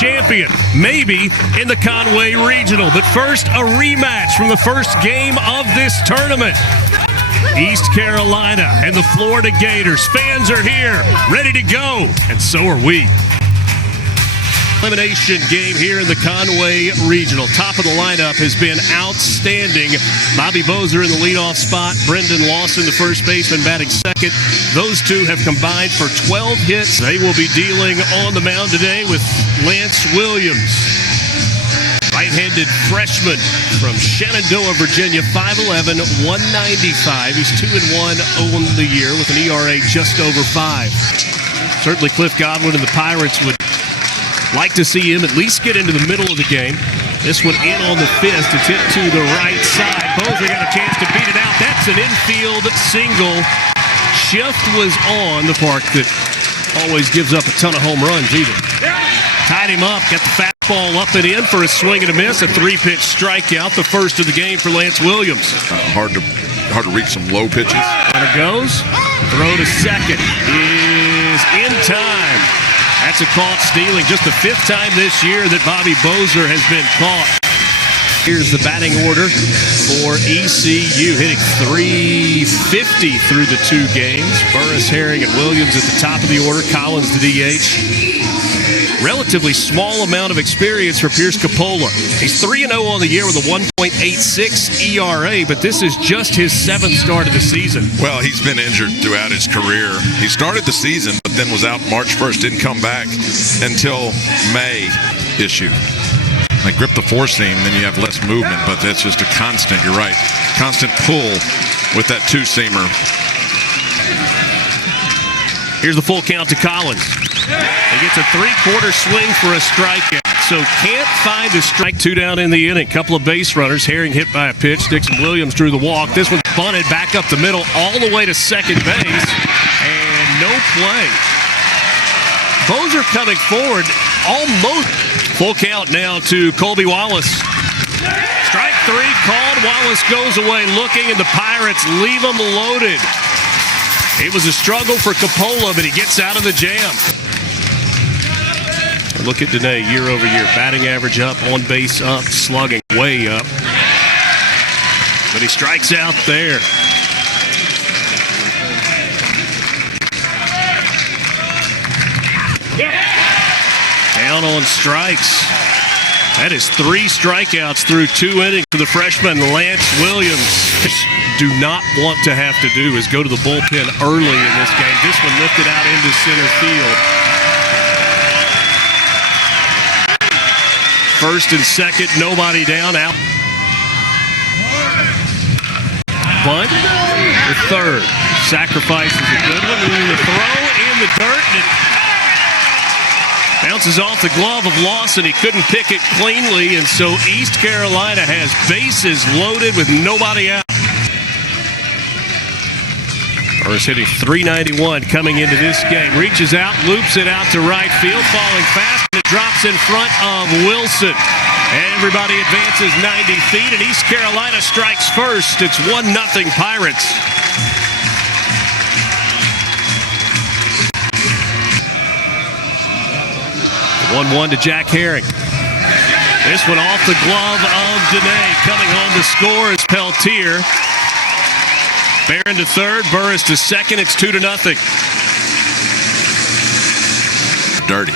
champion, maybe in the Conway Regional. But first, a rematch from the first game of this tournament. East Carolina and the Florida Gators. Fans are here, ready to go, and so are we. Elimination game here in the Conway Regional. Top of the lineup has been outstanding. Bobby Bozer in the leadoff spot. Brendan Lawson, the first baseman, batting second. Those two have combined for 12 hits. They will be dealing on the mound today with Lance Williams. Right-handed freshman from Shenandoah, Virginia, 5'11", 195. He's 2-1 on the year with an ERA just over 5. Certainly Cliff Godwin and the Pirates would like to see him at least get into the middle of the game. This one in on the fist. It's hit to the right side. Bozer got a chance to beat it out. That's an infield single. Shift was on the park that always gives up a ton of home runs either. Tied him up. Got the fastball up and in for a swing and a miss. A 3-pitch strikeout. The first of the game for Lance Williams. Hard to reach some low pitches. Runner goes. Throw to second is in time. That's a caught stealing. Just the 5th time this year that Bobby Bozer has been caught. Here's the batting order for ECU, hitting .350 through the 2 games. Burris, Herring, and Williams at the top of the order. Collins, the DH. Relatively small amount of experience for Pierce Capola. He's 3-0 on the year with a 1.86 ERA, but this is just his 7th start of the season. Well, he's been injured throughout his career. He started the season, but then was out March 1st, didn't come back until May issue. Like grip the 4-seam, then you have less movement, but that's just a constant, you're right, constant pull with that 2-seamer. Here's the full count to Collins. He gets a 3/4 swing for a strikeout. So can't find a strike. 2 down in the inning. Couple of base runners. Herring hit by a pitch. Dixon Williams drew the walk. This one's bunted back up the middle all the way to second base. And no play. Bozer coming forward almost. Full count now to Colby Wallace. Strike 3 called. Wallace goes away looking, and the Pirates leave him loaded. It was a struggle for Capola, but he gets out of the jam. Look at Dene year over year. Batting average up, on base up, slugging way up. But he strikes out there. Down on strikes. That is 3 strikeouts through 2 innings for the freshman Lance Williams. Do not want to have to do is go to the bullpen early in this game. This one lifted out into center field. First and second, nobody down. Out. Bunt to third. Sacrifice is a good one. And the throw in the dirt. And it bounces off the glove of Lawson. He couldn't pick it cleanly. And so East Carolina has bases loaded with nobody out. Burris hitting .391 coming into this game. Reaches out, loops it out to right field, falling fast, and it drops in front of Wilson. Everybody advances 90 feet, and East Carolina strikes first. It's 1-0 Pirates. The 1-1 to Jack Herring. This one off the glove of Dene. Coming home to score is Peltier. Barron to third, Burris to second. It's 2-0. Dirty.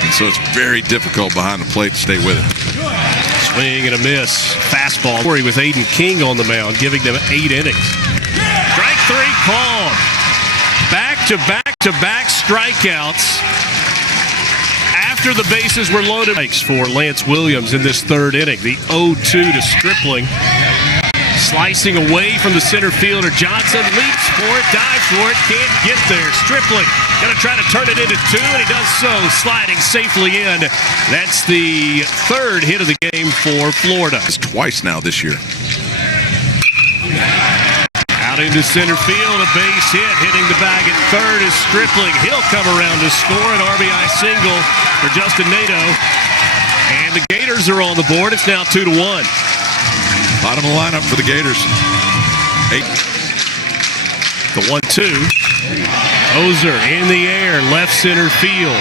And so it's very difficult behind the plate to stay with it. Swing and a miss. Fastball. With Aiden King on the mound, giving them 8 innings. Strike 3 called. Back-to-back strikeouts after the bases were loaded. For Lance Williams in this 3rd inning. The 0-2 to Stripling. Slicing away from the center fielder. Johnson leaps for it, dives for it, can't get there. Stripling going to try to turn it into 2, and he does so, sliding safely in. That's the 3rd hit of the game for Florida. It's twice now this year. Out into center field, a base hit. Hitting the bag at 3rd is Stripling. He'll come around to score an RBI single for Justin Nadeau. And the Gators are on the board. It's now 2-1. Bottom of the lineup for the Gators. 8. The 1-2. Bozer in the air, left center field.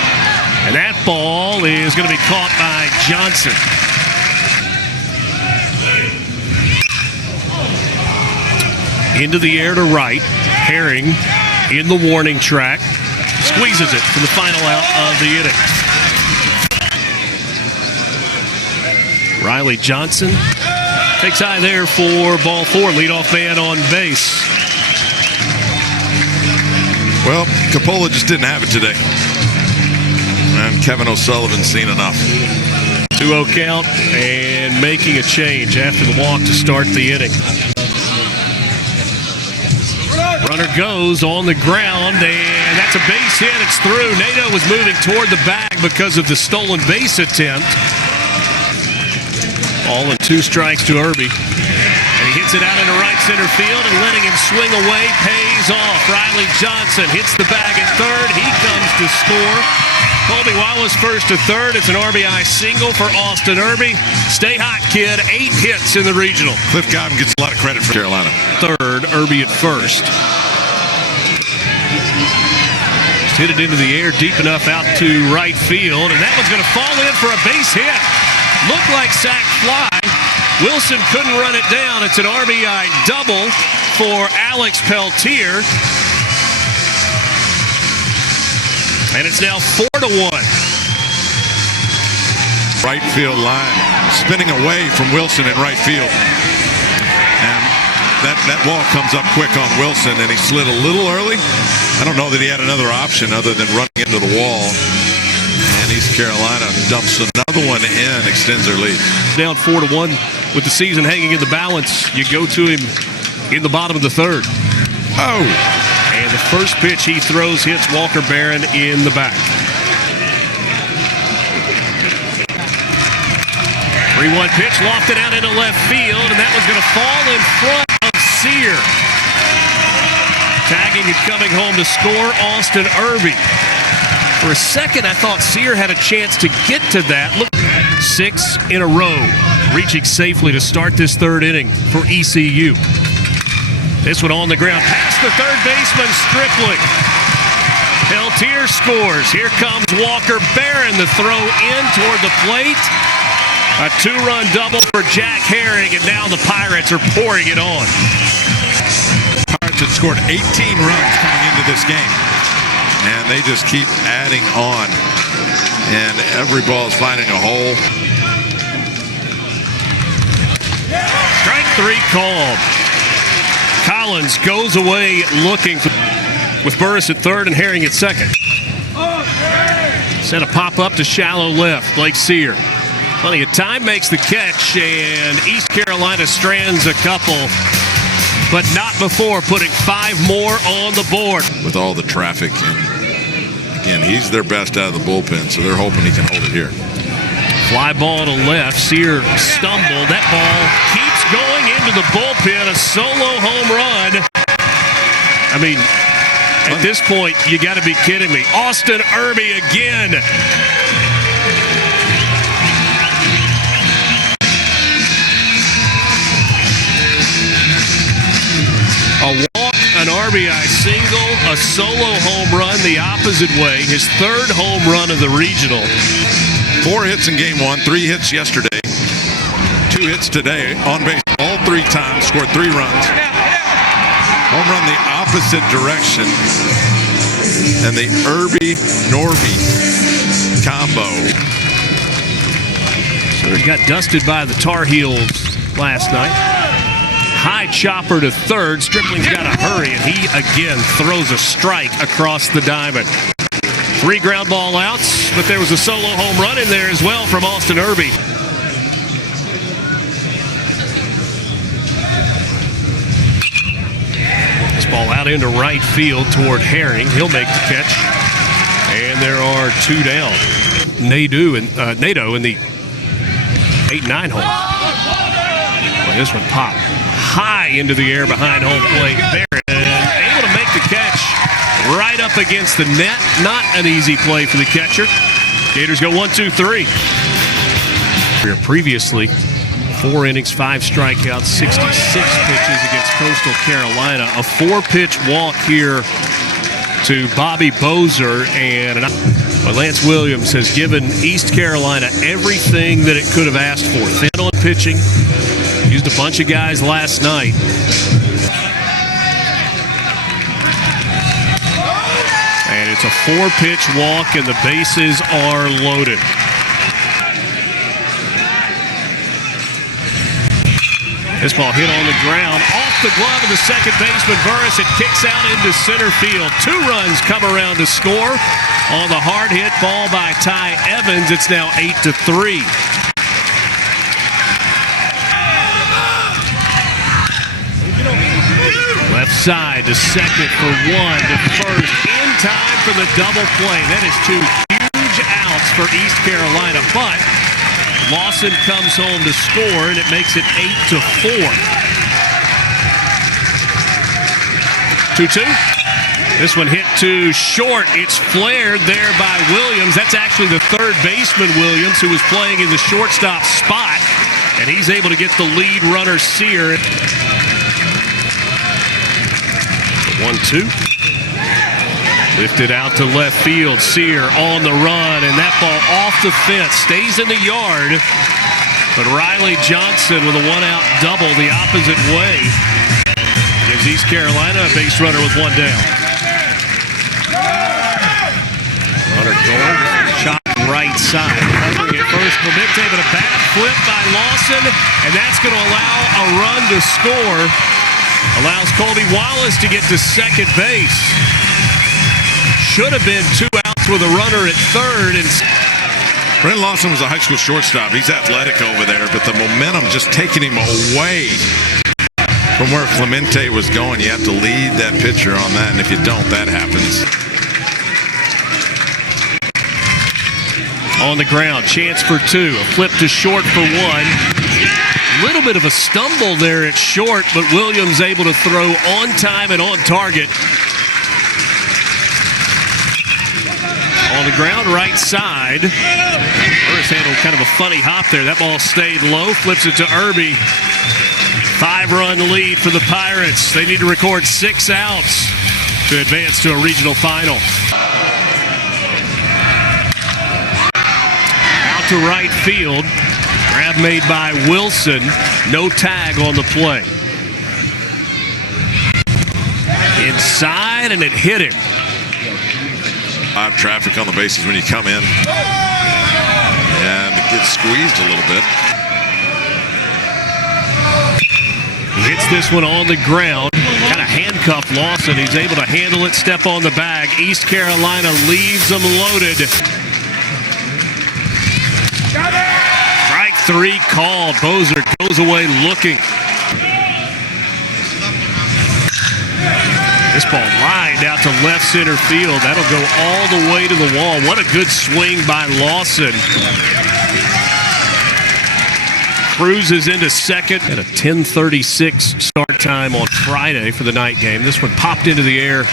And that ball is going to be caught by Johnson. Into the air to right. Herring in the warning track. Squeezes it for the final out of the inning. Riley Johnson takes high there for ball 4. Leadoff man on base. Well, Coppola just didn't have it today. And Kevin O'Sullivan's seen enough. 2-0 count and making a change after the walk to start the inning. Runner goes on the ground, and that's a base hit. It's through. Nato was moving toward the bag because of the stolen base attempt. All in 2 strikes to Irby. And he hits it out into right center field, and letting him swing away pays off. Riley Johnson hits the bag at third. He comes to score. Colby Wallace first to third. It's an RBI single for Austin Irby. Stay hot, kid. 8 hits in the regional. Cliff Godwin gets a lot of credit for Carolina. Third, Irby at first. Just hit it into the air deep enough out to right field, and that one's going to fall in for a base hit. Looked like sac fly. Wilson couldn't run it down. It's an RBI double for Alex Peltier. And it's now 4-1. Right field line, spinning away from Wilson in right field. And that ball comes up quick on Wilson, and he slid a little early. I don't know that he had another option other than running into the wall. And East Carolina dumps another one in, extends their lead. Down 4-1 with the season hanging in the balance. You go to him in the bottom of the third. Oh! And the first pitch he throws hits Walker Barron in the back. 3-1 pitch, lofted out into left field, and that was going to fall in front of Sear. Tagging and coming home to score, Austin Irby. For a second, I thought Sear had a chance to get to that. Look, 6 in a row, reaching safely to start this third inning for ECU. This one on the ground, past the third baseman, Stripling. Peltier scores. Here comes Walker Barron, the throw in toward the plate. A 2-run double for Jack Herring, and now the Pirates are pouring it on. Pirates had scored 18 runs coming into this game, and they just keep adding on. And every ball is finding a hole. Strike 3 called. Collins goes away looking for, with Burris at third and Herring at second. Sent a pop-up to shallow left. Blake Sear. Plenty of time, makes the catch, and East Carolina strands a couple, but not before putting 5 more on the board. With all the traffic, and again, he's their best out of the bullpen, so they're hoping he can hold it here. Fly ball to left. Sear stumbled. That ball keeps going into the bullpen. A solo home run. I mean, at this point, you got to be kidding me. Austin Irby again. A walk, an RBI single, a solo home run the opposite way. His 3rd home run of the regional. 4 hits in game 1, 3 hits yesterday, 2 hits today, on base all 3 times, scored 3 runs. Home run the opposite direction. And the Irby-Norby combo. So he got dusted by the Tar Heels last night. High chopper to third. Stripling's got to hurry, and he again throws a strike across the diamond. 3 ground ball outs, but there was a solo home run in there as well from Austin Irby. This ball out into right field toward Herring. He'll make the catch. And there are 2 down. Nato in the 8-9 hole. Well, this one popped high into the air behind home plate. Barron able to make the catch right up against the net. Not an easy play for the catcher. Gators go 1-2-3. Previously, 4 innings, 5 strikeouts, 66 pitches against Coastal Carolina. A 4-pitch walk here to Bobby Bozer. And Lance Williams has given East Carolina everything that it could have asked for. Thin on pitching. Used a bunch of guys last night. And it's a 4-pitch walk, and the bases are loaded. This ball hit on the ground, off the glove of the second baseman, Burris. It kicks out into center field. 2 runs come around to score on the hard hit ball by Ty Evans. It's now 8-3. Left side to second for 1, to first, in time for the double play. That is 2 huge outs for East Carolina, but Lawson comes home to score, and it makes it 8-4. 2-2. This one hit to short. It's flared there by Williams. That's actually the third baseman, Williams, who was playing in the shortstop spot, and he's able to get the lead runner, Sear. 1-2. Lifted out to left field. Sear on the run, and that ball off the fence. Stays in the yard, but Riley Johnson with a 1-out double the opposite way gives East Carolina a base runner with 1 down. Runner going, shot right side. Covering at first, Clemente, but a bad flip by Lawson, and that's going to allow a run to score. Allows Colby Wallace to get to second base. Should have been 2 outs with a runner at third. And Brent Lawson was a high school shortstop. He's athletic over there, but the momentum just taking him away from where Clemente was going. You have to lead that pitcher on that, and if you don't, that happens. On the ground, chance for 2. A flip to short for 1. A little bit of a stumble there at short, but Williams able to throw on time and on target. On the ground, right side. Burris handled kind of a funny hop there. That ball stayed low, flips it to Irby. 5-run lead for the Pirates. They need to record 6 outs to advance to a regional final. Out to right field. Grab made by Wilson. No tag on the play. Inside, and it hit him. Live traffic on the bases when you come in. And it gets squeezed a little bit. He hits this one on the ground. Kind of handcuffed Lawson. He's able to handle it, step on the bag. East Carolina leaves them loaded. Strike 3 called. Bozer goes away looking. This ball lined out to left center field. That'll go all the way to the wall. What a good swing by Lawson. Cruises into second at a 10:36 start time on Friday for the night game. This one popped into the air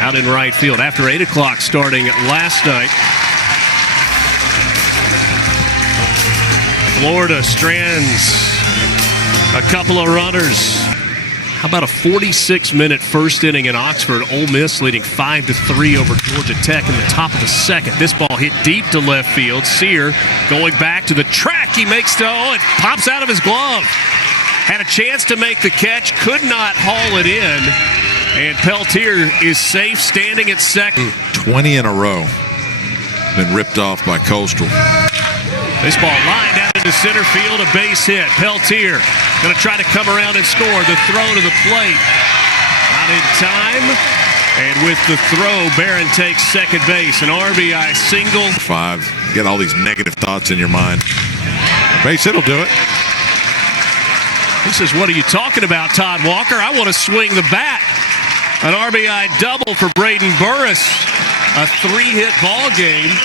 out in right field after 8 o'clock starting last night. Florida strands a couple of runners. How about a 46-minute first inning in Oxford? Ole Miss leading 5-3 over Georgia Tech in the top of the second. This ball hit deep to left field. Sear going back to the track. He makes it pops out of his glove. Had a chance to make the catch, could not haul it in. And Peltier is safe, standing at second. 20 in a row. Been ripped off by Coastal. This ball lined out into center field, a base hit. Peltier going to try to come around and score. The throw to the plate. Not in time. And with the throw, Barron takes second base. An RBI single. 5. You get all these negative thoughts in your mind. Base hit will do it. He says, what are you talking about, Todd Walker? I want to swing the bat. An RBI double for Braden Burris. A 3-hit ball game.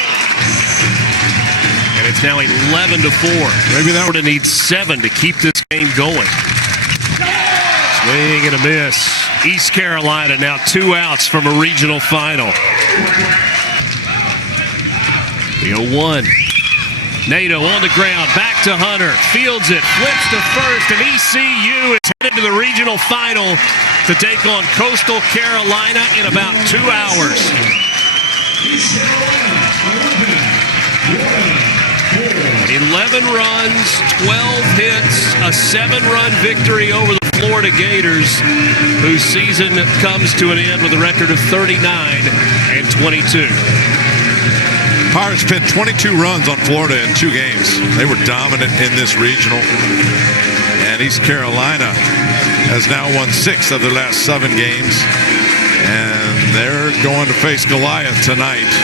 And it's now 11-4. Maybe that would have needed 7 to keep this game going. Swing and a miss. East Carolina now 2 outs from a regional final. The 0-1. Nato on the ground, back to Hunter. Fields it, flips to first, and ECU is headed to the regional final to take on Coastal Carolina in about 2 hours. 11 runs, 12 hits, a 7-run victory over the Florida Gators, whose season comes to an end with a record of 39-22. Pirates pinned 22 runs on Florida in 2 games. They were dominant in this regional. And East Carolina has now won 6 of their last 7 games. And they're going to face Goliath tonight.